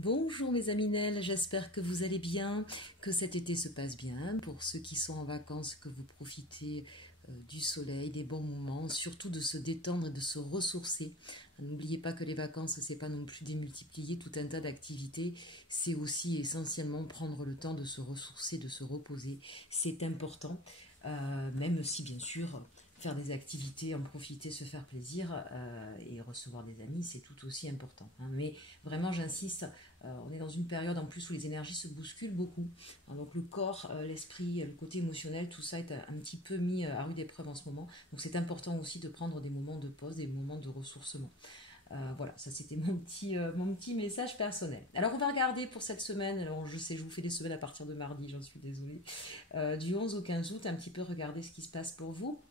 Bonjour mes amis Nel, j'espère que vous allez bien, que cet été se passe bien. Pour ceux qui sont en vacances, que vous profitez du soleil, des bons moments, surtout de se détendre et de se ressourcer. N'oubliez pas que les vacances, c'est pas non plus démultiplier tout un tas d'activités, c'est aussi essentiellement prendre le temps de se ressourcer, de se reposer. C'est important, même si bien sûr faire des activités, en profiter, se faire plaisir et recevoir des amis, c'est tout aussi important. Hein. Mais vraiment, j'insiste, on est dans une période en plus où les énergies se bousculent beaucoup. Hein, donc le corps, l'esprit, le côté émotionnel, tout ça est un petit peu mis à rude épreuve en ce moment. Donc c'est important aussi de prendre des moments de pause, des moments de ressourcement. Voilà, ça c'était mon petit message personnel. Alors on va regarder pour cette semaine, alors je sais, je vous fais des semaines à partir de mardi, j'en suis désolée, du 11 au 15 août, un petit peu regarder ce qui se passe pour vous.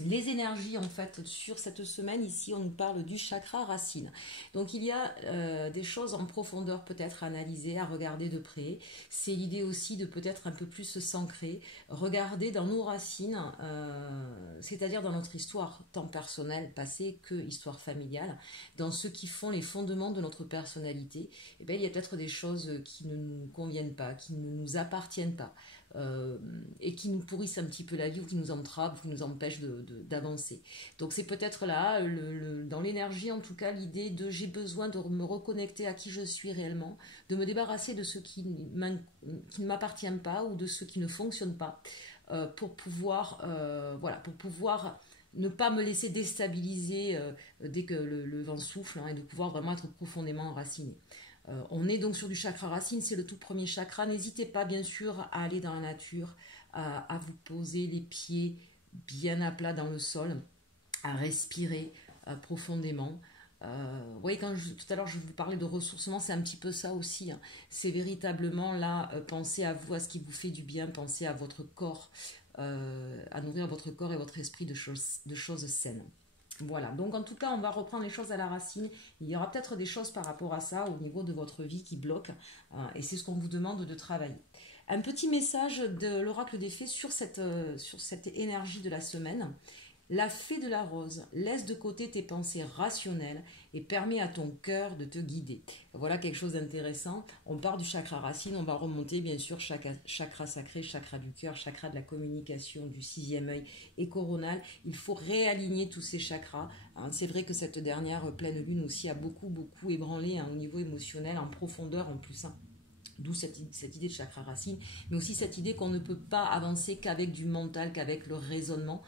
Les énergies en fait sur cette semaine ici on nous parle du chakra racine, donc il y a des choses en profondeur peut-être à analyser, à regarder de près. C'est l'idée aussi de peut-être un peu plus s'ancrer, regarder dans nos racines, c'est-à-dire dans notre histoire tant personnelle passée que histoire familiale, dans ceux qui font les fondements de notre personnalité. Et bien, il y a peut-être des choses qui ne nous conviennent pas, qui ne nous appartiennent pas, et qui nous pourrissent un petit peu la vie ou qui nous entravent, qui nous empêchent d'avancer. Donc c'est peut-être là, dans l'énergie en tout cas, l'idée de j'ai besoin de me reconnecter à qui je suis réellement, de me débarrasser de ce qui ne m'appartient pas ou de ce qui ne fonctionne pas, pour pouvoir, pour pouvoir ne pas me laisser déstabiliser dès que le vent souffle, hein, et de pouvoir vraiment être profondément enraciné. On est donc sur du chakra racine, c'est le tout premier chakra. N'hésitez pas bien sûr à aller dans la nature, à vous poser les pieds bien à plat dans le sol, à respirer profondément. Vous voyez, tout à l'heure je vous parlais de ressourcement, c'est un petit peu ça aussi. Hein. C'est véritablement là, pensez à vous, à ce qui vous fait du bien, pensez à votre corps, à nourrir votre corps et votre esprit de choses saines. Voilà, donc en tout cas, on va reprendre les choses à la racine. Il y aura peut-être des choses par rapport à ça au niveau de votre vie qui bloquent, et c'est ce qu'on vous demande de travailler. Un petit message de l'oracle des fées sur cette énergie de la semaine. La fée de la rose laisse de côté tes pensées rationnelles et permet à ton cœur de te guider. Voilà quelque chose d'intéressant. On part du chakra racine, on va remonter bien sûr chakra sacré, chakra du cœur, chakra de la communication, du sixième œil et coronal. Il faut réaligner tous ces chakras. Hein. C'est vrai que cette dernière pleine lune aussi a beaucoup ébranlé, hein, au niveau émotionnel, en profondeur en plus. Hein. D'où cette idée de chakra racine, mais aussi cette idée qu'on ne peut pas avancer qu'avec du mental, qu'avec le raisonnement.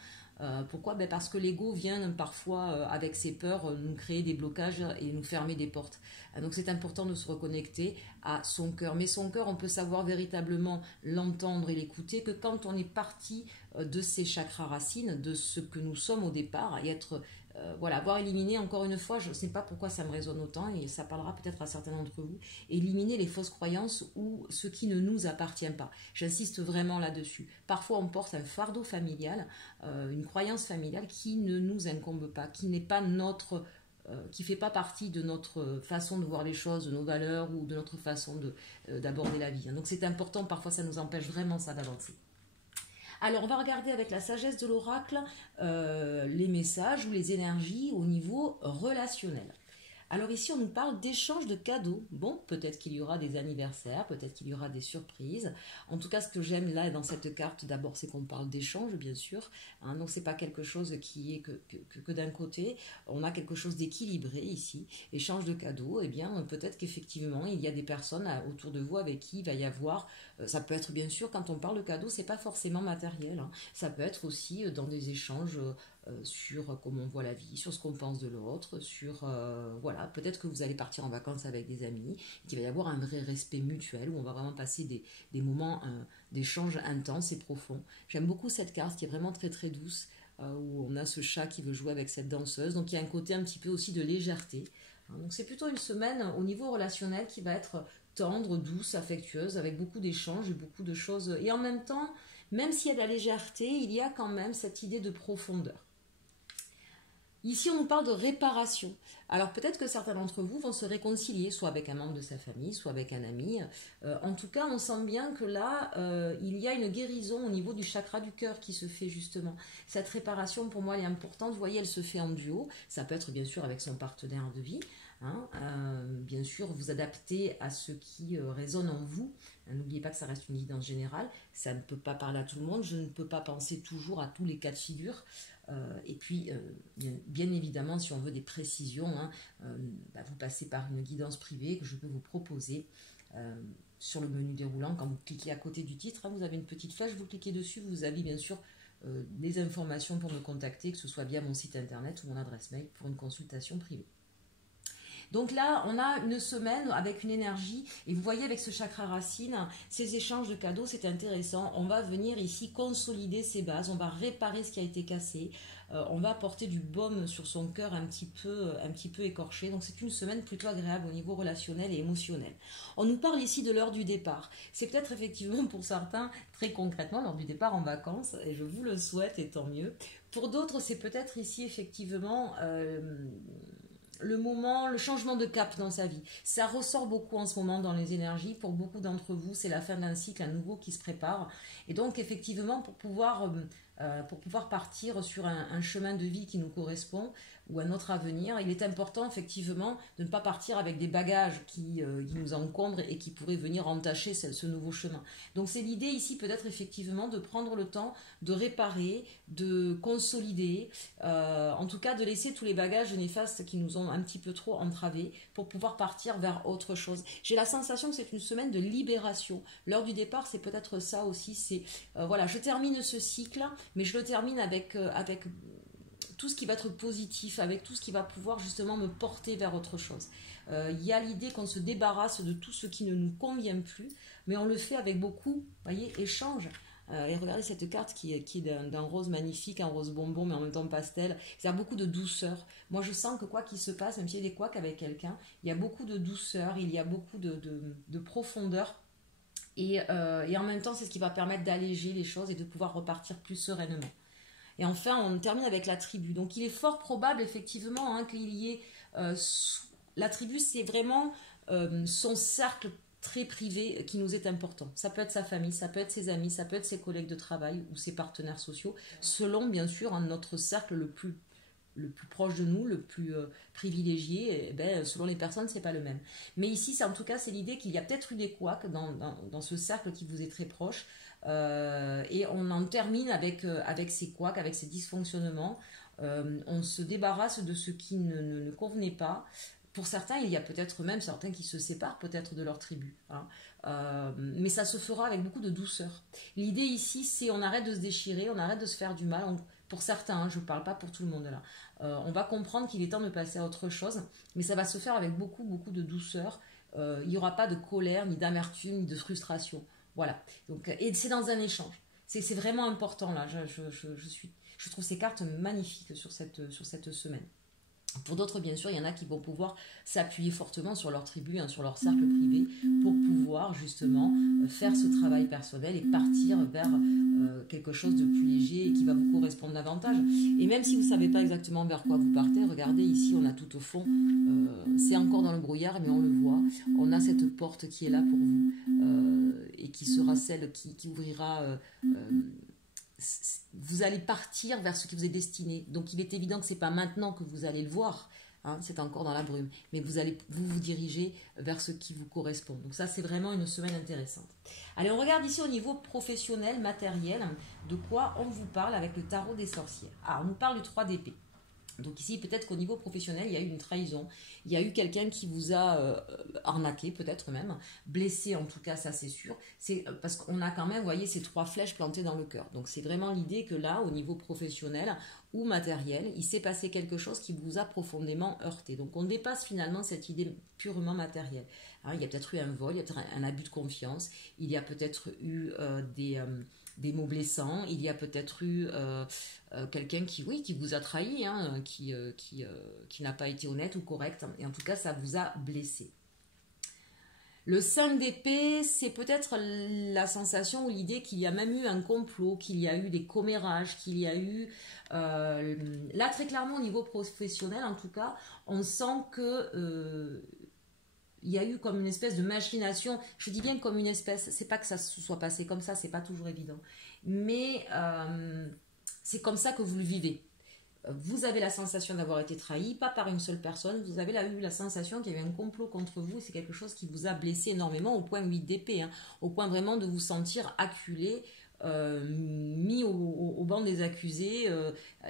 Pourquoi? Parce que l'ego vient parfois, avec ses peurs, nous créer des blocages et nous fermer des portes. Donc c'est important de se reconnecter à son cœur. Mais son cœur, on peut savoir véritablement l'entendre et l'écouter que quand on est parti de ces chakras racines, de ce que nous sommes au départ, et être... avoir éliminé, encore une fois, je ne sais pas pourquoi ça me résonne autant, et ça parlera peut-être à certains d'entre vous, éliminer les fausses croyances ou ce qui ne nous appartient pas. J'insiste vraiment là-dessus. Parfois, on porte un fardeau familial, une croyance familiale qui ne nous incombe pas, qui n'est pas qui fait pas partie de notre façon de voir les choses, de nos valeurs ou de notre façon d'aborder la vie. Donc c'est important, parfois ça nous empêche vraiment ça d'avancer. Alors, on va regarder avec la sagesse de l'oracle les messages ou les énergies au niveau relationnel. Alors ici, on nous parle d'échange de cadeaux. Bon, peut-être qu'il y aura des anniversaires, peut-être qu'il y aura des surprises. En tout cas, ce que j'aime là dans cette carte, d'abord, c'est qu'on parle d'échange, bien sûr. Hein, donc, c'est pas quelque chose qui est que d'un côté. On a quelque chose d'équilibré ici. Échange de cadeaux, eh bien, peut-être qu'effectivement, il y a des personnes autour de vous avec qui il va y avoir... ça peut être, bien sûr, quand on parle de cadeaux, c'est pas forcément matériel. Hein. Ça peut être aussi dans des échanges... sur comment on voit la vie, sur ce qu'on pense de l'autre, sur voilà, peut-être que vous allez partir en vacances avec des amis, qu'il va y avoir un vrai respect mutuel où on va vraiment passer des moments d'échange intenses et profonds. J'aime beaucoup cette carte qui est vraiment très très douce, où on a ce chat qui veut jouer avec cette danseuse, donc il y a un côté un petit peu aussi de légèreté. Donc c'est plutôt une semaine au niveau relationnel qui va être tendre, douce, affectueuse, avec beaucoup d'échanges et beaucoup de choses, et en même temps, même s'il y a de la légèreté, il y a quand même cette idée de profondeur. Ici, on nous parle de réparation. Alors peut-être que certains d'entre vous vont se réconcilier, soit avec un membre de sa famille, soit avec un ami. En tout cas, on sent bien que là, il y a une guérison au niveau du chakra du cœur qui se fait justement. Cette réparation, pour moi, elle est importante. Vous voyez, elle se fait en duo. Ça peut être bien sûr avec son partenaire de vie. hein. Bien sûr, vous adaptez à ce qui résonne en vous. N'oubliez pas que ça reste une guidance générale. Ça ne peut pas parler à tout le monde. Je ne peux pas penser toujours à tous les cas de figure. Et puis, bien évidemment, si on veut des précisions, hein, vous passez par une guidance privée que je peux vous proposer. Sur le menu déroulant, quand vous cliquez à côté du titre, hein, vous avez une petite flèche, vous cliquez dessus, vous avez bien sûr des informations pour me contacter, que ce soit via mon site internet ou mon adresse mail pour une consultation privée. Donc là, on a une semaine avec une énergie, et vous voyez avec ce chakra racine, ces échanges de cadeaux, c'est intéressant. On va venir ici consolider ses bases, on va réparer ce qui a été cassé, on va apporter du baume sur son cœur un petit peu écorché. Donc c'est une semaine plutôt agréable au niveau relationnel et émotionnel. On nous parle ici de l'heure du départ. C'est peut-être effectivement pour certains, très concrètement, l'heure du départ en vacances, et je vous le souhaite et tant mieux. Pour d'autres, c'est peut-être ici effectivement... le moment, le changement de cap dans sa vie. Ça ressort beaucoup en ce moment dans les énergies. Pour beaucoup d'entre vous, c'est la fin d'un cycle, un nouveau qui se prépare. Et donc, effectivement, pour pouvoir partir sur un chemin de vie qui nous correspond ou un autre avenir, il est important, effectivement, de ne pas partir avec des bagages qui nous encombrent et qui pourraient venir entacher ce nouveau chemin. Donc, c'est l'idée ici, peut-être, effectivement, de prendre le temps de réparer, de consolider, en tout cas de laisser tous les bagages néfastes qui nous ont un petit peu trop entravés pour pouvoir partir vers autre chose. J'ai la sensation que c'est une semaine de libération. L'heure du départ, c'est peut-être ça aussi. C'est voilà, je termine ce cycle, mais je le termine avec tout ce qui va être positif, avec tout ce qui va pouvoir justement me porter vers autre chose. Il y a l'idée qu'on se débarrasse de tout ce qui ne nous convient plus, mais on le fait avec beaucoup, voyez, échange. Et regardez cette carte qui est d'un rose magnifique, un rose bonbon, mais en même temps pastel. C'est-à-dire beaucoup de douceur. Moi, je sens que quoi qu'il se passe, même s'il y a des couacs avec quelqu'un, il y a beaucoup de douceur, il y a beaucoup de profondeur. Et en même temps, c'est ce qui va permettre d'alléger les choses et de pouvoir repartir plus sereinement. Et enfin, on termine avec la tribu. Donc, il est fort probable, effectivement, hein, qu'il y ait... la tribu, c'est vraiment son cercle très privé qui nous est important. Ça peut être sa famille, ça peut être ses amis, ça peut être ses collègues de travail ou ses partenaires sociaux, selon, bien sûr, hein, notre cercle le plus proche de nous, le plus privilégié. Selon les personnes, c'est pas le même. Mais ici, en tout cas, c'est l'idée qu'il y a peut-être eu des couacs dans ce cercle qui vous est très proche. Et on en termine avec ces couacs, avec ces dysfonctionnements. On se débarrasse de ce qui ne convenait pas. Pour certains, il y a peut-être même certains qui se séparent peut-être de leur tribu. Hein. Mais ça se fera avec beaucoup de douceur. L'idée ici, c'est on arrête de se déchirer, on arrête de se faire du mal. Pour certains, hein, je ne parle pas pour tout le monde là. On va comprendre qu'il est temps de passer à autre chose, mais ça va se faire avec beaucoup, beaucoup de douceur. Il n'y aura pas de colère, ni d'amertume, ni de frustration. Voilà. Donc, et c'est dans un échange. C'est vraiment important là. Je trouve ces cartes magnifiques sur cette semaine. Pour d'autres, bien sûr, il y en a qui vont pouvoir s'appuyer fortement sur leur tribu, hein, sur leur cercle privé, pour pouvoir justement faire ce travail personnel et partir vers quelque chose de plus léger et qui va vous correspondre davantage. Et même si vous ne savez pas exactement vers quoi vous partez, regardez ici, on a tout au fond, c'est encore dans le brouillard, mais on le voit, on a cette porte qui est là pour vous et qui sera celle qui ouvrira... vous allez partir vers ce qui vous est destiné. Donc il est évident que ce n'est pas maintenant que vous allez le voir, hein, c'est encore dans la brume, mais vous allez vous diriger vers ce qui vous correspond. Donc ça, c'est vraiment une semaine intéressante. Allez, on regarde ici au niveau professionnel, matériel, de quoi on vous parle avec le tarot des sorcières. Ah, on nous parle du 3 d'épée. Donc ici, peut-être qu'au niveau professionnel, il y a eu une trahison, il y a eu quelqu'un qui vous a arnaqué, peut-être même, blessé en tout cas, ça c'est sûr. C'est parce qu'on a quand même, vous voyez, ces 3 flèches plantées dans le cœur. Donc c'est vraiment l'idée que là, au niveau professionnel ou matériel, il s'est passé quelque chose qui vous a profondément heurté. Donc on dépasse finalement cette idée purement matérielle. Alors, il y a peut-être eu un vol, il y a peut-être un abus de confiance, il y a peut-être eu des mots blessants, il y a peut-être eu quelqu'un qui vous a trahi, hein, qui n'a pas été honnête ou correct, et en tout cas ça vous a blessé. Le 5 d'épée, c'est peut-être la sensation ou l'idée qu'il y a même eu un complot, qu'il y a eu des commérages, qu'il y a eu... là, très clairement, au niveau professionnel, en tout cas, on sent que... il y a eu comme une espèce de machination. Je dis bien comme une espèce, c'est pas que ça se soit passé comme ça, c'est pas toujours évident. Mais c'est comme ça que vous le vivez. vous avez la sensation d'avoir été trahi, pas par une seule personne, vous avez eu la sensation qu'il y avait un complot contre vous, c'est quelque chose qui vous a blessé énormément au point 8 d'épée, hein, au point vraiment de vous sentir acculé, mis au banc des accusés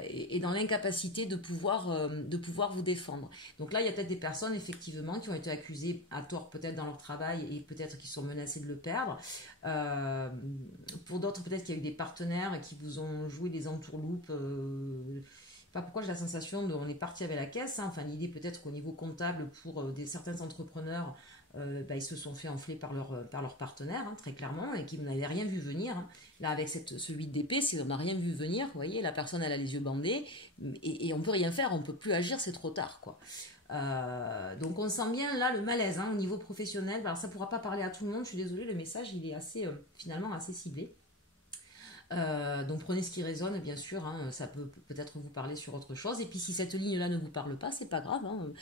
et dans l'incapacité de pouvoir vous défendre. Donc là, il y a peut-être des personnes effectivement qui ont été accusées à tort peut-être dans leur travail et peut-être qui sont menacées de le perdre. Pour d'autres, peut-être qu'il y a eu des partenaires qui vous ont joué des entourloupes. Pas pourquoi j'ai la sensation on est parti avec la caisse. Hein. Enfin, l'idée peut-être qu'au niveau comptable, pour certains entrepreneurs, ils se sont fait enfler par leur partenaire, hein, très clairement, et qui n'avaient rien vu venir. Hein. Là, avec ce 8 d'épée, on n'a rien vu venir, vous voyez, la personne, elle a les yeux bandés, et on ne peut rien faire, on ne peut plus agir, c'est trop tard, quoi. Donc on sent bien là le malaise, hein, au niveau professionnel. Alors ça ne pourra pas parler à tout le monde, je suis désolée, le message, il est finalement assez ciblé. Donc prenez ce qui résonne, bien sûr, hein, ça peut peut-être vous parler sur autre chose. Et puis si cette ligne-là ne vous parle pas, c'est pas grave. Hein,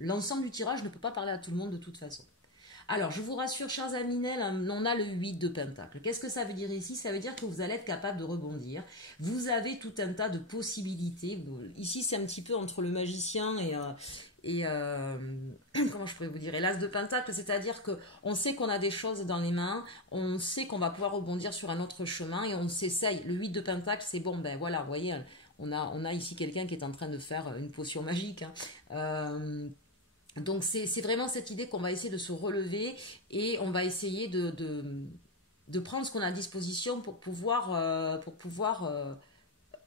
l'ensemble du tirage ne peut pas parler à tout le monde de toute façon. Alors, je vous rassure, chers Aminel, on a le 8 de Pentacle. Qu'est-ce que ça veut dire ici? Ça veut dire que vous allez être capable de rebondir. Vous avez tout un tas de possibilités. Ici, c'est un petit peu entre le magicien et comment je pourrais vous dire, et l'as de Pentacle, c'est-à-dire qu'on sait qu'on a des choses dans les mains, on sait qu'on va pouvoir rebondir sur un autre chemin et on s'essaye. Le 8 de Pentacle, c'est bon, ben voilà, vous voyez, on a ici quelqu'un qui est en train de faire une potion magique. Hein. Donc c'est vraiment cette idée qu'on va essayer de se relever et on va essayer de prendre ce qu'on a à disposition pour pouvoir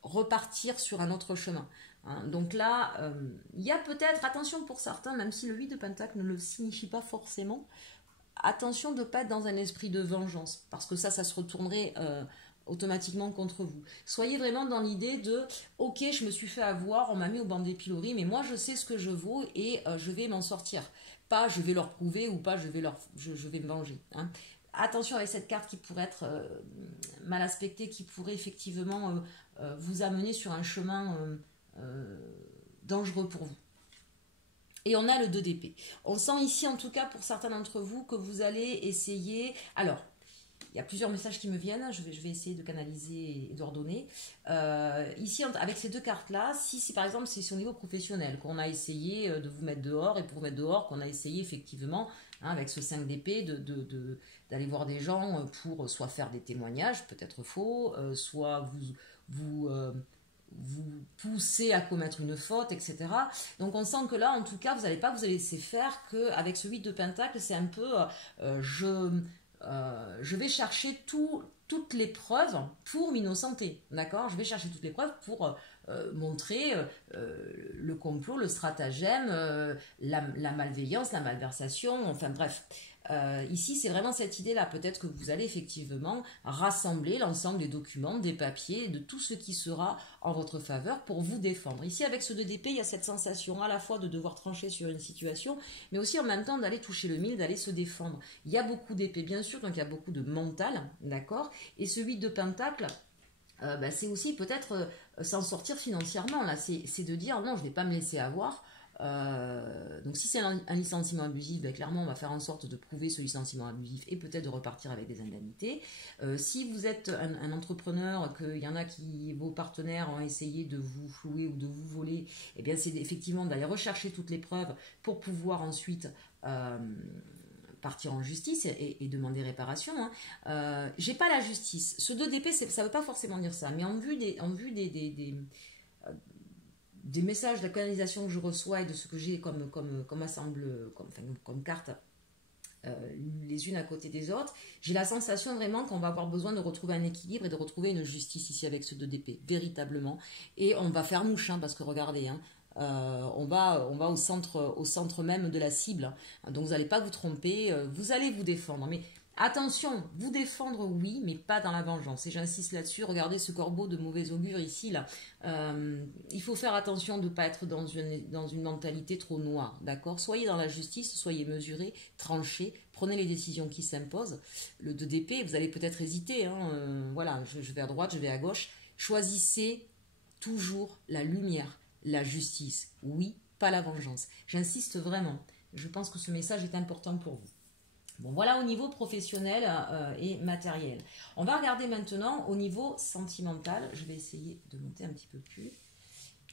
repartir sur un autre chemin. Hein. Donc là, il y a peut-être, attention pour certains, même si le 8 de Pentacle ne le signifie pas forcément, attention de ne pas être dans un esprit de vengeance, parce que ça se retournerait automatiquement contre vous. Soyez vraiment dans l'idée de ok, je me suis fait avoir, on m'a mis au banc des piloris, mais moi je sais ce que je vaux et je vais m'en sortir. Pas je vais leur prouver ou pas je vais me venger. Hein. Attention avec cette carte qui pourrait être mal aspectée, qui pourrait effectivement vous amener sur un chemin dangereux pour vous. Et on a le 2 d'épée. On sent ici, en tout cas pour certains d'entre vous, que vous allez essayer... Alors, il y a plusieurs messages qui me viennent, je vais essayer de canaliser et d'ordonner. Ici, avec ces deux cartes-là, si par exemple c'est au niveau professionnel qu'on a essayé de vous mettre dehors, et pour vous mettre dehors, qu'on a essayé effectivement, hein, avec ce 5 d'épée, d'aller voir des gens pour soit faire des témoignages, peut-être faux, soit vous pousser à commettre une faute, etc. Donc on sent que là, en tout cas, vous n'allez pas vous laisser faire, qu'avec ce 8 de Pentacle, c'est un peu... je vais chercher toutes les preuves pour m'innocenter, d'accord? Je vais chercher toutes les preuves pour montrer le complot, le stratagème, la malveillance, la malversation, enfin bref. Ici, c'est vraiment cette idée-là. Peut-être que vous allez effectivement rassembler l'ensemble des documents, des papiers, de tout ce qui sera en votre faveur pour vous défendre. Ici, avec ce 2 d'épée, il y a cette sensation à la fois de devoir trancher sur une situation, mais aussi en même temps d'aller toucher le mille, d'aller se défendre. Il y a beaucoup d'épées, bien sûr, donc il y a beaucoup de mental, d'accord? Et ce 8 de Pentacle, c'est aussi peut-être s'en sortir financièrement. Là, c'est de dire non, je ne vais pas me laisser avoir. Donc si c'est un licenciement abusif, clairement on va faire en sorte de prouver ce licenciement abusif et peut-être de repartir avec des indemnités. Si vous êtes un entrepreneur, qu'il y en a vos partenaires ont essayé de vous flouer ou de vous voler, eh bien c'est effectivement d'aller rechercher toutes les preuves pour pouvoir ensuite partir en justice et demander réparation. Hein. J'ai pas la justice. Ce 2 d'épée, ça veut pas forcément dire ça, mais en vue des messages, de la canalisation que je reçois et de ce que j'ai comme carte les unes à côté des autres, j'ai la sensation vraiment qu'on va avoir besoin de retrouver un équilibre et de retrouver une justice ici avec ce 2 d'épée, véritablement. Et on va faire mouche, hein, parce que regardez, hein, on va au centre même de la cible. Donc vous n'allez pas vous tromper, vous allez vous défendre. Mais attention, vous défendre, oui, mais pas dans la vengeance. Et j'insiste là-dessus, regardez ce corbeau de mauvais augure ici. Là. Il faut faire attention de ne pas être dans une mentalité trop noire, d'accord? Soyez dans la justice, soyez mesurés, tranchez, prenez les décisions qui s'imposent. Le 2 d'épée, vous allez peut-être hésiter. Hein, voilà, je vais à droite, je vais à gauche. Choisissez toujours la lumière, la justice. Oui, pas la vengeance. J'insiste vraiment. Je pense que ce message est important pour vous. Bon, voilà au niveau professionnel et matériel. On va regarder maintenant au niveau sentimental. Je vais essayer de monter un petit peu plus.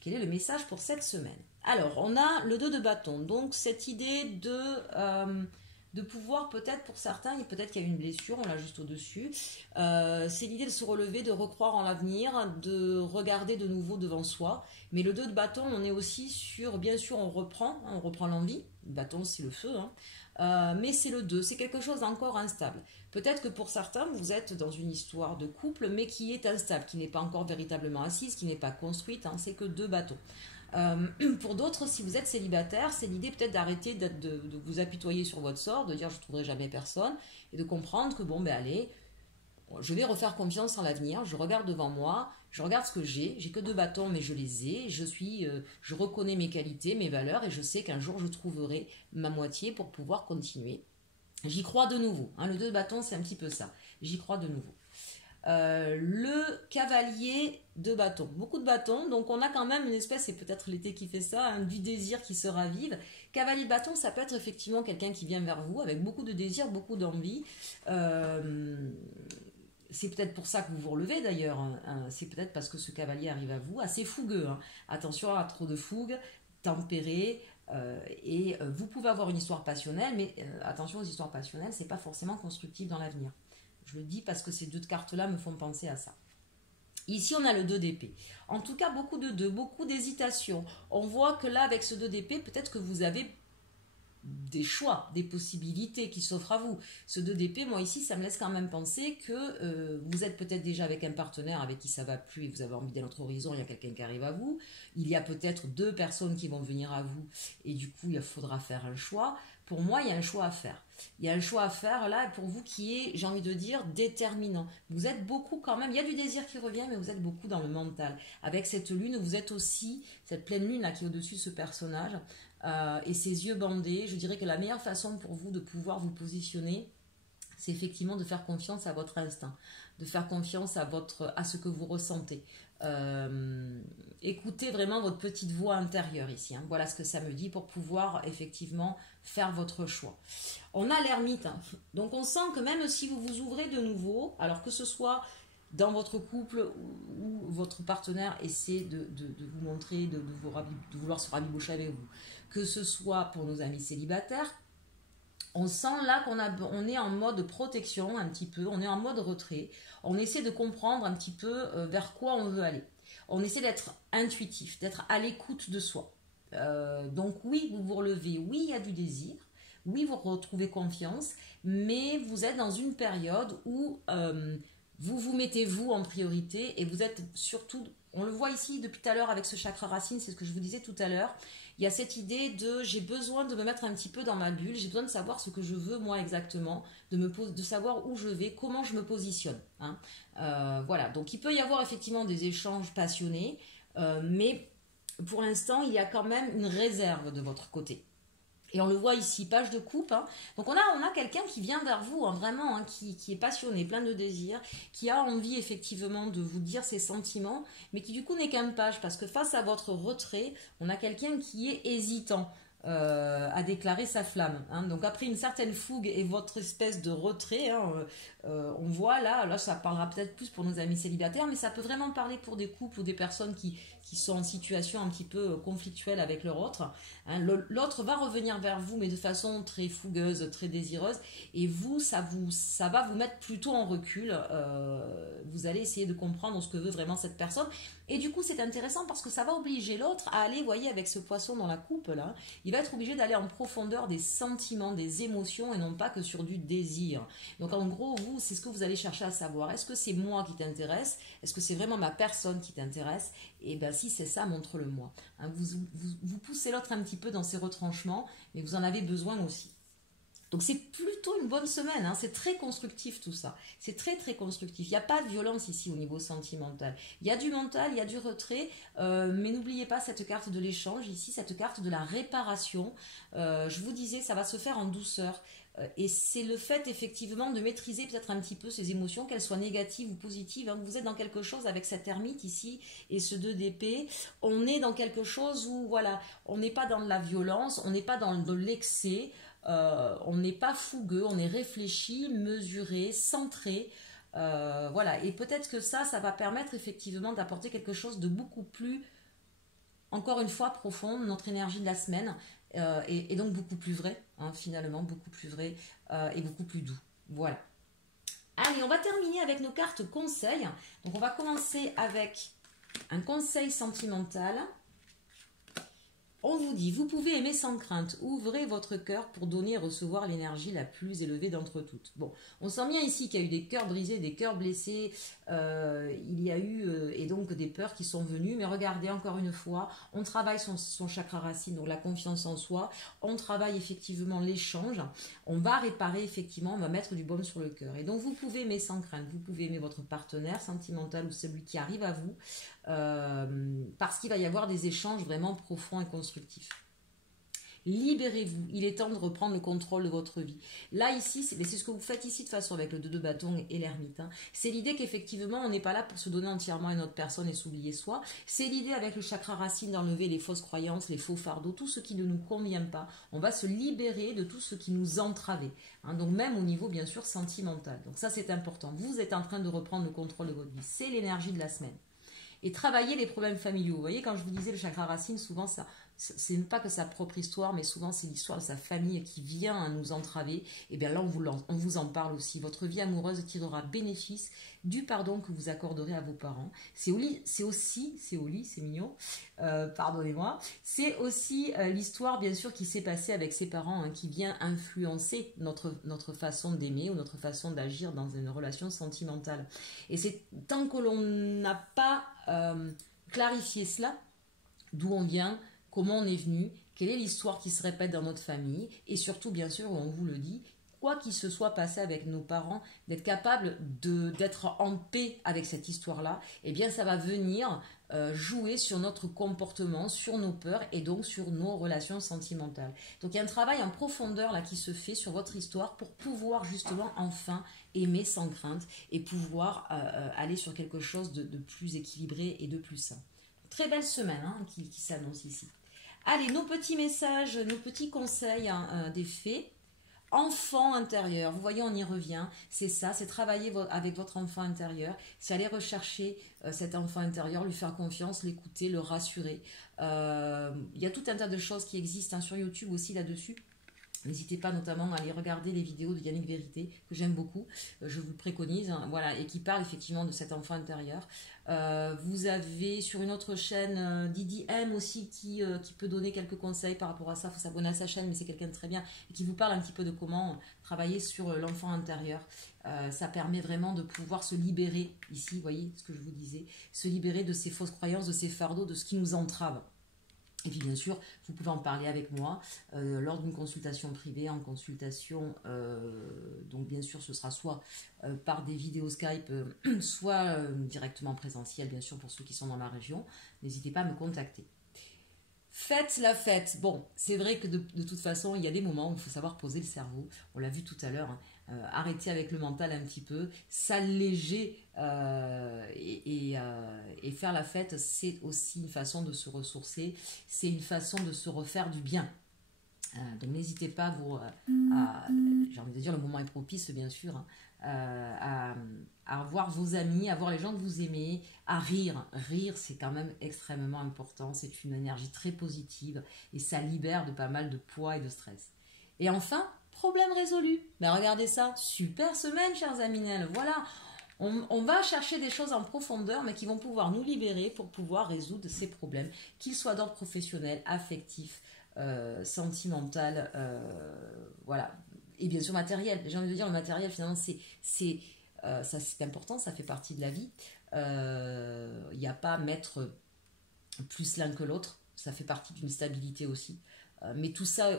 Quel est le message pour cette semaine? Alors, on a le 2 de bâton, donc cette idée de pouvoir peut-être pour certains, peut-être qu'il y a une blessure, on l'a juste au-dessus, c'est l'idée de se relever, de recroire en l'avenir, de regarder de nouveau devant soi. Mais le 2 de bâton, on est aussi sur, bien sûr, on reprend l'envie, le bâton c'est le feu, mais c'est le 2, c'est quelque chose d'encore instable. Peut-être que pour certains, vous êtes dans une histoire de couple, mais qui est instable, qui n'est pas encore véritablement assise, qui n'est pas construite, c'est que 2 bâtons. Pour d'autres, si vous êtes célibataire, c'est l'idée peut-être d'arrêter de vous apitoyer sur votre sort, de dire je ne trouverai jamais personne, et de comprendre que bon, ben allez, je vais refaire confiance en l'avenir, je regarde devant moi, je regarde ce que j'ai que 2 bâtons, mais je les ai, je reconnais mes qualités, mes valeurs, et je sais qu'un jour je trouverai ma moitié pour pouvoir continuer. J'y crois de nouveau, le 2 de bâton c'est un petit peu ça, j'y crois de nouveau. Le cavalier de bâton, beaucoup de bâtons, donc on a quand même une espèce, c'est peut-être l'été qui fait ça, du désir qui se ravive. Cavalier de bâton, ça peut être effectivement quelqu'un qui vient vers vous avec beaucoup de désir, beaucoup d'envie. C'est peut-être pour ça que vous vous relevez d'ailleurs, c'est peut-être parce que ce cavalier arrive à vous, assez fougueux, attention à trop de fougue, tempéré, et vous pouvez avoir une histoire passionnelle, mais attention aux histoires passionnelles, c'est pas forcément constructif dans l'avenir. Je le dis parce que ces 2 cartes-là me font penser à ça. Ici, on a le 2 d'épée. En tout cas, beaucoup de 2, beaucoup d'hésitation. On voit que là, avec ce 2 d'épée, peut-être que vous avez des choix, des possibilités qui s'offrent à vous. Ce 2 d'épée, moi ici, ça me laisse quand même penser que vous êtes peut-être déjà avec un partenaire avec qui ça va plus et vous avez envie d'un autre horizon, il y a quelqu'un qui arrive à vous. Il y a peut-être 2 personnes qui vont venir à vous et du coup, il faudra faire un choix. Pour moi, il y a un choix à faire. Il y a un choix à faire là pour vous qui est, j'ai envie de dire, déterminant. Vous êtes beaucoup quand même, il y a du désir qui revient, mais vous êtes beaucoup dans le mental. Avec cette lune, vous êtes aussi, cette pleine lune là qui est au-dessus de ce personnage, et ses yeux bandés, je dirais que la meilleure façon pour vous de pouvoir vous positionner, c'est effectivement de faire confiance à votre instinct, de faire confiance à ce que vous ressentez. Écoutez vraiment votre petite voix intérieure ici. Voilà ce que ça me dit pour pouvoir effectivement faire votre choix. On a l'ermite. Donc on sent que même si vous vous ouvrez de nouveau, alors que ce soit dans votre couple ou votre partenaire essaie de vous montrer, de vouloir se rabibocher avec vous, que ce soit pour nos amis célibataires, on sent là on est en mode protection un petit peu, on est en mode retrait, on essaie de comprendre un petit peu vers quoi on veut aller. On essaie d'être intuitif, d'être à l'écoute de soi. Donc oui, vous vous relevez, oui, il y a du désir, oui, vous retrouvez confiance, mais vous êtes dans une période où vous vous mettez vous en priorité et vous êtes surtout, on le voit ici depuis tout à l'heure avec ce chakra racine, c'est ce que je vous disais tout à l'heure, il y a cette idée de j'ai besoin de me mettre un petit peu dans ma bulle, j'ai besoin de savoir ce que je veux moi exactement, de savoir où je vais, comment je me positionne. Voilà, donc il peut y avoir effectivement des échanges passionnés, mais pour l'instant il y a quand même une réserve de votre côté. Et on le voit ici, page de coupe. Donc on a quelqu'un qui vient vers vous, vraiment, qui est passionné, plein de désirs, qui a envie effectivement de vous dire ses sentiments, mais qui du coup n'est qu'un page, parce que face à votre retrait, on a quelqu'un qui est hésitant à déclarer sa flamme. Donc après une certaine fougue et votre espèce de retrait, on voit là ça parlera peut-être plus pour nos amis célibataires, mais ça peut vraiment parler pour des couples ou des personnes qui sont en situation un petit peu conflictuelle avec leur autre. L'autre va revenir vers vous, mais de façon très fougueuse, très désireuse, et vous, ça va vous mettre plutôt en recul. Vous allez essayer de comprendre ce que veut vraiment cette personne, et du coup c'est intéressant parce que ça va obliger l'autre à aller, voyez, avec ce poisson dans la coupe là, il va être obligé d'aller en profondeur des sentiments, des émotions, et non pas que sur du désir. Donc en gros, vous, c'est ce que vous allez chercher à savoir. Est-ce que c'est moi qui t'intéresse? Est-ce que c'est vraiment ma personne qui t'intéresse? Et bien si c'est ça, montre-le-moi. Vous poussez l'autre un petit peu dans ses retranchements, mais vous en avez besoin aussi. Donc c'est plutôt une bonne semaine, c'est très constructif tout ça, c'est très très constructif, il n'y a pas de violence ici au niveau sentimental, il y a du mental, il y a du retrait, mais n'oubliez pas cette carte de l'échange ici, cette carte de la réparation, je vous disais ça va se faire en douceur, et c'est le fait effectivement de maîtriser peut-être un petit peu ces émotions, qu'elles soient négatives ou positives. Vous êtes dans quelque chose avec cette ermite ici et ce 2 d'épée. On est dans quelque chose où voilà, on n'est pas dans de la violence, on n'est pas dans de l'excès, on n'est pas fougueux, on est réfléchi, mesuré, centré. Voilà, et peut-être que ça va permettre effectivement d'apporter quelque chose de beaucoup plus encore une fois, profonde, notre énergie de la semaine est donc beaucoup plus vraie, hein, finalement, beaucoup plus vrai et beaucoup plus doux. Voilà. Allez, on va terminer avec nos cartes conseils. Donc, on va commencer avec un conseil sentimental. On vous dit, vous pouvez aimer sans crainte, ouvrez votre cœur pour donner et recevoir l'énergie la plus élevée d'entre toutes. Bon, on sent bien ici qu'il y a eu des cœurs brisés, des cœurs blessés, il y a eu et donc des peurs qui sont venues, mais regardez encore une fois, on travaille son chakra racine, donc la confiance en soi, on travaille effectivement l'échange, on va réparer effectivement, on va mettre du baume sur le cœur. Et donc vous pouvez aimer sans crainte, vous pouvez aimer votre partenaire sentimental ou celui qui arrive à vous, parce qu'il va y avoir des échanges vraiment profonds et constructifs. Libérez-vous, il est temps de reprendre le contrôle de votre vie. Là, ici, c'est ce que vous faites ici de façon avec le 2 de bâton et l'ermite. Hein. C'est l'idée qu'effectivement, on n'est pas là pour se donner entièrement à une autre personne et s'oublier soi. C'est l'idée avec le chakra racine d'enlever les fausses croyances, les faux fardeaux, tout ce qui ne nous convient pas. On va se libérer de tout ce qui nous entravait. Hein. Donc même au niveau, bien sûr, sentimental. Donc ça, c'est important. Vous êtes en train de reprendre le contrôle de votre vie. C'est l'énergie de la semaine. Et travailler les problèmes familiaux. Vous voyez, quand je vous disais le chakra racine, souvent, c'est pas que sa propre histoire, mais souvent, c'est l'histoire de sa famille qui vient à nous entraver. Et bien là, on vous en parle aussi. Votre vie amoureuse tirera bénéfice du pardon que vous accorderez à vos parents. C'est mignon, pardonnez-moi. C'est aussi l'histoire, bien sûr, qui s'est passée avec ses parents, hein, qui vient influencer notre façon d'aimer ou notre façon d'agir dans une relation sentimentale. Et c'est tant que l'on n'a pas clarifié cela, d'où on vient, comment on est venu, quelle est l'histoire qui se répète dans notre famille, et surtout, bien sûr, on vous le dit, quoi qu'il se soit passé avec nos parents, d'être capable d'être en paix avec cette histoire-là, eh bien, ça va venir jouer sur notre comportement, sur nos peurs et donc sur nos relations sentimentales. Donc, il y a un travail en profondeur là qui se fait sur votre histoire pour pouvoir justement enfin aimer sans crainte et pouvoir aller sur quelque chose de plus équilibré et de plus sain. Très belle semaine hein, qui s'annonce ici. Allez, nos petits messages, nos petits conseils hein, des fées. Enfant intérieur, vous voyez, on y revient. C'est ça, c'est travailler avec votre enfant intérieur. C'est aller rechercher cet enfant intérieur, lui faire confiance, l'écouter, le rassurer. Il y a tout un tas de choses qui existent hein, sur YouTube aussi là-dessus. N'hésitez pas notamment à aller regarder les vidéos de Yannick Vérité, que j'aime beaucoup, je vous le préconise, hein, voilà, et qui parle effectivement de cet enfant intérieur. Vous avez sur une autre chaîne Didi M aussi qui peut donner quelques conseils par rapport à ça. Il faut s'abonner à sa chaîne, mais c'est quelqu'un de très bien et qui vous parle un petit peu de comment travailler sur l'enfant intérieur. Ça permet vraiment de pouvoir se libérer, ici, vous voyez ce que je vous disais, se libérer de ces fausses croyances, de ces fardeaux, de ce qui nous entrave. Et puis bien sûr, vous pouvez en parler avec moi lors d'une consultation privée, en consultation, donc bien sûr ce sera soit par des vidéos Skype, soit directement présentiel, bien sûr pour ceux qui sont dans ma région. N'hésitez pas à me contacter. Faites la fête. Bon, c'est vrai que de toute façon, il y a des moments où il faut savoir poser le cerveau. On l'a vu tout à l'heure. Hein. Arrêter avec le mental un petit peu, s'alléger et faire la fête, c'est aussi une façon de se ressourcer. C'est une façon de se refaire du bien. Donc n'hésitez pas j'ai envie de dire, le moment est propice, bien sûr, hein, à voir vos amis, à voir les gens que vous aimez, à rire. Rire, c'est quand même extrêmement important. C'est une énergie très positive et ça libère de pas mal de poids et de stress. Et enfin, problème résolu. Ben regardez ça, super semaine, chers Aminelles. Voilà, on va chercher des choses en profondeur, mais qui vont pouvoir nous libérer pour pouvoir résoudre ces problèmes, qu'ils soient d'ordre professionnel, affectif, sentimental, voilà. Et bien sûr matériel. J'ai envie de dire, le matériel, finalement, c'est important, ça fait partie de la vie. Il n'y a pas à mettre plus l'un que l'autre. Ça fait partie d'une stabilité aussi. Mais tout ça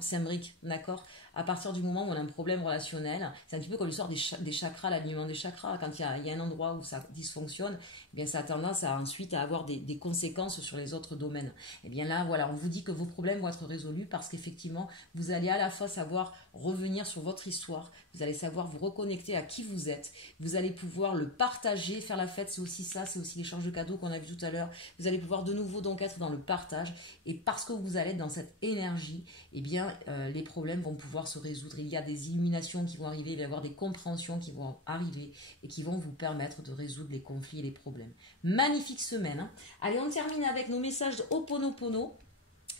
s'imbrique, d'accord? À partir du moment où on a un problème relationnel, c'est un petit peu comme l'histoire des chakras, l'alignement des chakras. Quand il y a un endroit où ça dysfonctionne, eh bien ça a tendance ensuite à avoir des conséquences sur les autres domaines. Et bien là, voilà, on vous dit que vos problèmes vont être résolus parce qu'effectivement, vous allez à la fois savoir revenir sur votre histoire, vous allez savoir vous reconnecter à qui vous êtes, vous allez pouvoir le partager, faire la fête, c'est aussi ça, c'est aussi l'échange de cadeaux qu'on a vu tout à l'heure. Vous allez pouvoir de nouveau donc être dans le partage et parce que vous vous allez être dans cette énergie, eh bien, les problèmes vont pouvoir se résoudre. Il y a des illuminations qui vont arriver, il va y avoir des compréhensions qui vont arriver et qui vont vous permettre de résoudre les conflits et les problèmes. Magnifique semaine, hein. Allez, on termine avec nos messages de Ho'oponopono.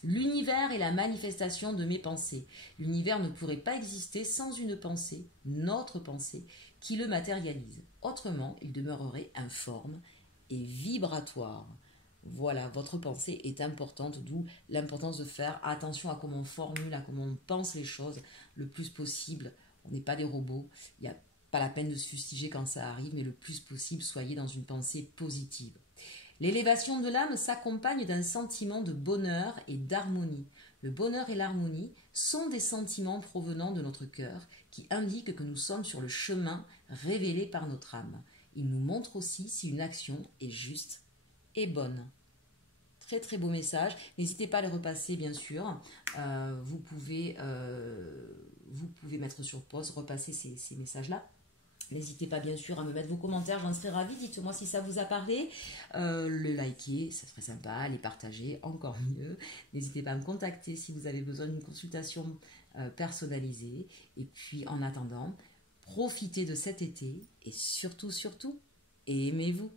L'univers est la manifestation de mes pensées. L'univers ne pourrait pas exister sans une pensée, notre pensée, qui le matérialise. Autrement, il demeurerait informe et vibratoire. Voilà, votre pensée est importante, d'où l'importance de faire attention à comment on formule, à comment on pense les choses le plus possible. On n'est pas des robots, il n'y a pas la peine de se fustiger quand ça arrive, mais le plus possible, soyez dans une pensée positive. L'élévation de l'âme s'accompagne d'un sentiment de bonheur et d'harmonie. Le bonheur et l'harmonie sont des sentiments provenant de notre cœur qui indiquent que nous sommes sur le chemin révélé par notre âme. Ils nous montrent aussi si une action est juste et bonne. Très très beau message. N'hésitez pas à les repasser bien sûr. Vous pouvez mettre sur pause, repasser ces messages-là. N'hésitez pas bien sûr à me mettre vos commentaires, j'en serais ravie. Dites-moi si ça vous a parlé. Le liker, ça serait sympa. Les partager, encore mieux. N'hésitez pas à me contacter si vous avez besoin d'une consultation personnalisée. Et puis en attendant, profitez de cet été et surtout, surtout, aimez-vous.